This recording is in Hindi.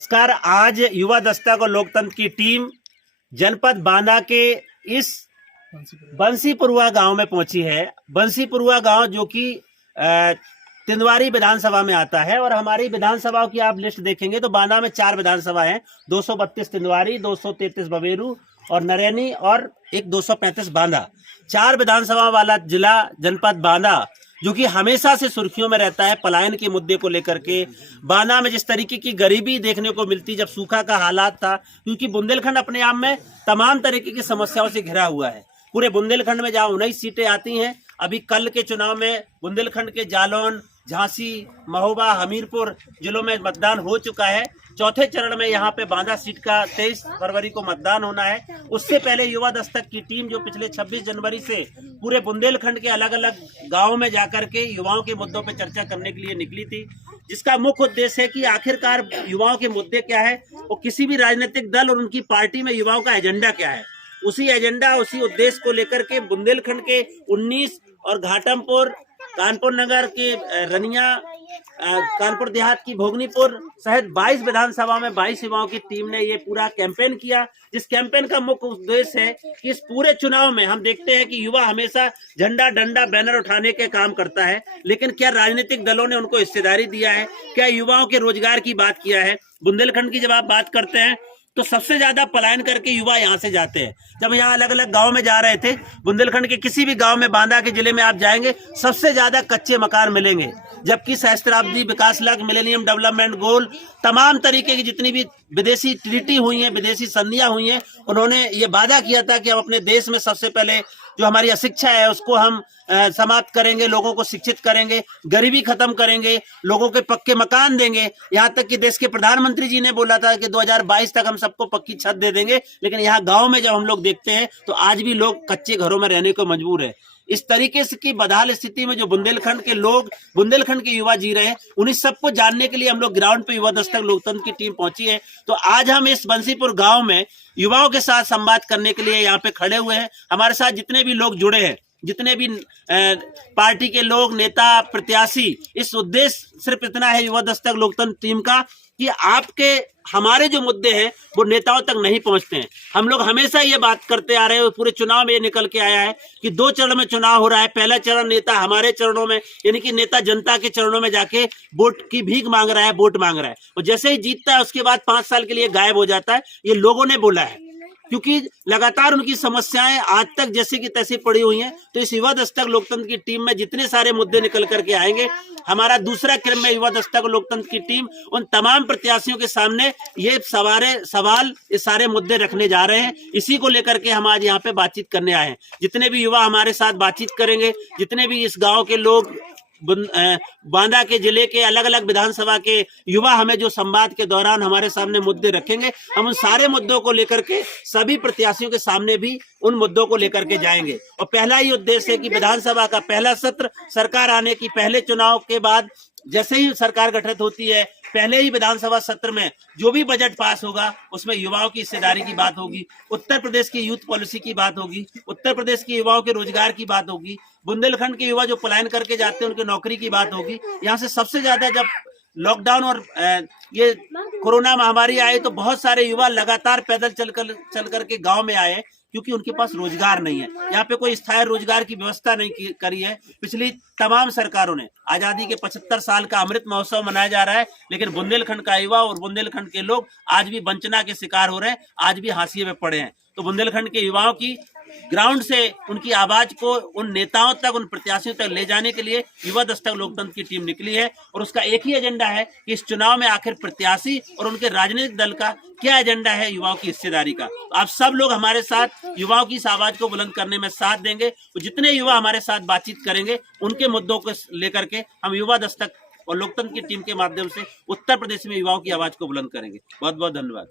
नमस्कार। आज युवा दस्तक और लोकतंत्र की टीम जनपद बांदा के इस बंसीपुरवा गांव में पहुंची है। बंसीपुरवा गांव जो कि तिंदवारी विधानसभा में आता है और हमारी विधानसभाओं की आप लिस्ट देखेंगे तो बांदा में 4 विधानसभा हैं, 232 तिंदवारी, 233 बबेरू और नरैनी और एक 235 बांदा। 4 विधानसभा वाला जिला जनपद बांदा जो कि हमेशा से सुर्खियों में रहता है पलायन के मुद्दे को लेकर के। बांदा में जिस तरीके की गरीबी देखने को मिलती जब सूखा का हालात था, क्योंकि बुंदेलखंड अपने आप में तमाम तरीके की समस्याओं से घिरा हुआ है। पूरे बुंदेलखंड में जहां 19 सीटें आती हैं, अभी कल के चुनाव में बुंदेलखंड के जालौन, झांसी, महोबा, हमीरपुर जिलों में मतदान हो चुका है। चौथे चरण में यहाँ पे बांदा सीट का 23 फरवरी को मतदान होना है। उससे पहले युवा दस्तक की टीम जो पिछले 26 जनवरी से पूरे बुंदेलखंड के अलग अलग गांवों में जाकर के युवाओं के मुद्दों पर चर्चा करने के लिए निकली थी, जिसका मुख्य उद्देश्य है कि आखिरकार युवाओं के मुद्दे क्या है और किसी भी राजनीतिक दल और उनकी पार्टी में युवाओं का एजेंडा क्या है। उसी एजेंडा, उसी उद्देश्य को लेकर के बुंदेलखंड के 19 और घाटमपुर, कानपुर नगर के रनिया, कानपुर देहात की भोगनीपुर सहित 22 विधानसभा में 22 युवाओं की टीम ने ये पूरा कैंपेन किया। जिस कैंपेन का मुख्य उद्देश्य है कि इस पूरे चुनाव में हम देखते हैं कि युवा हमेशा झंडा, डंडा, बैनर उठाने के काम करता है, लेकिन क्या राजनीतिक दलों ने उनको हिस्सेदारी दिया है? क्या युवाओं के रोजगार की बात किया है? बुंदेलखंड की जब आप बात करते हैं तो सबसे ज्यादा पलायन करके युवा यहाँ से जाते हैं। जब यहाँ अलग अलग गांव में जा रहे थे, बुंदेलखंड के किसी भी गांव में, बांदा के जिले में आप जाएंगे, सबसे ज्यादा कच्चे मकान मिलेंगे, जबकि सहस्त्राब्दी विकास लक्ष्य, मिलेनियम डेवलपमेंट गोल, तमाम तरीके की जितनी भी विदेशी ट्रीटी हुई हैं, विदेशी संधियां हुई हैं, उन्होंने ये वादा किया था कि हम अपने देश में सबसे पहले जो हमारी अशिक्षा है उसको हम समाप्त करेंगे, लोगों को शिक्षित करेंगे, गरीबी खत्म करेंगे, लोगों के पक्के मकान देंगे। यहाँ तक कि देश के प्रधानमंत्री जी ने बोला था कि 2022 तक हम सबको पक्की छत दे देंगे, लेकिन यहाँ गांव में जब हम लोग देखते हैं तो आज भी लोग कच्चे घरों में रहने को मजबूर है। इस तरीके से की बदहाल स्थिति में जो बुंदेलखंड के लोग, बुंदेलखंड के युवा जी रहे हैं, उन्हीं सबको जानने के लिए हम लोग ग्राउंड पे युवा दस्तक लोकतंत्र की टीम पहुंची है। तो आज हम इस बंसीपुर गांव में युवाओं के साथ संवाद करने के लिए यहाँ पे खड़े हुए हैं। हमारे साथ जितने भी लोग जुड़े हैं, जितने भी पार्टी के लोग, नेता, प्रत्याशी, इस उद्देश्य सिर्फ इतना है युवा दस्तक लोकतंत्र टीम का कि आपके हमारे जो मुद्दे हैं वो नेताओं तक नहीं पहुंचते हैं। हम लोग हमेशा ये बात करते आ रहे हैं, पूरे चुनाव में ये निकल के आया है कि 2 चरण में चुनाव हो रहा है। पहला चरण नेता हमारे चरणों में, यानी कि नेता जनता के चरणों में जाके वोट की भीख मांग रहा है, वोट मांग रहा है, और जैसे ही जीतता है उसके बाद 5 साल के लिए गायब हो जाता है। ये लोगों ने बोला है, क्योंकि लगातार उनकी समस्याएं आज तक जैसे की तैसी पड़ी हुई हैं। तो इस युवा दस्तक लोकतंत्र की टीम में जितने सारे मुद्दे निकल करके आएंगे, हमारा दूसरा क्रम में युवा दस्तक लोकतंत्र की टीम उन तमाम प्रत्याशियों के सामने ये सवाल, ये सारे मुद्दे रखने जा रहे हैं। इसी को लेकर के हम आज यहाँ पे बातचीत करने आए हैं। जितने भी युवा हमारे साथ बातचीत करेंगे, जितने भी इस गाँव के लोग, बांदा के जिले के अलग अलग विधानसभा के युवा हमें जो संवाद के दौरान हमारे सामने मुद्दे रखेंगे, हम उन सारे मुद्दों को लेकर के सभी प्रत्याशियों के सामने भी उन मुद्दों को लेकर के जाएंगे। और पहला ही उद्देश्य है कि विधानसभा का पहला सत्र, सरकार आने की पहले चुनाव के बाद जैसे ही सरकार गठित होती है, पहले ही विधानसभा सत्र में जो भी बजट पास होगा उसमें युवाओं की हिस्सेदारी की बात होगी, उत्तर प्रदेश की यूथ पॉलिसी की बात होगी, उत्तर प्रदेश के युवाओं के रोजगार की बात होगी, बुंदेलखंड के युवा जो पलायन करके जाते हैं उनकी नौकरी की बात होगी। यहाँ से सबसे ज्यादा जब लॉकडाउन और ये कोरोना महामारी आए तो बहुत सारे युवा लगातार पैदल चल करके गाँव में आए, क्योंकि उनके पास रोजगार नहीं है। यहाँ पे कोई स्थायी रोजगार की व्यवस्था नहीं करी है। पिछली तमाम सरकारों ने, आजादी के 75 साल का अमृत महोत्सव मनाया जा रहा है, लेकिन बुंदेलखंड का युवा और बुंदेलखंड के लोग आज भी वंचना के शिकार हो रहे हैं, आज भी हाशिए में पड़े हैं। तो बुंदेलखंड के युवाओं की ग्राउंड से उनकी आवाज को उन नेताओं तक, उन प्रत्याशियों तक ले जाने के लिए युवा दस्तक लोकतंत्र की टीम निकली है। और उसका एक ही एजेंडा है कि इस चुनाव में आखिर प्रत्याशी और उनके राजनीतिक दल का क्या एजेंडा है युवाओं की हिस्सेदारी का। आप सब लोग हमारे साथ युवाओं की इस आवाज को बुलंद करने में साथ देंगे। तो जितने युवा हमारे साथ बातचीत करेंगे, उनके मुद्दों को लेकर के हम युवा दस्तक और लोकतंत्र की टीम के माध्यम से उत्तर प्रदेश में युवाओं की आवाज को बुलंद करेंगे। बहुत बहुत धन्यवाद।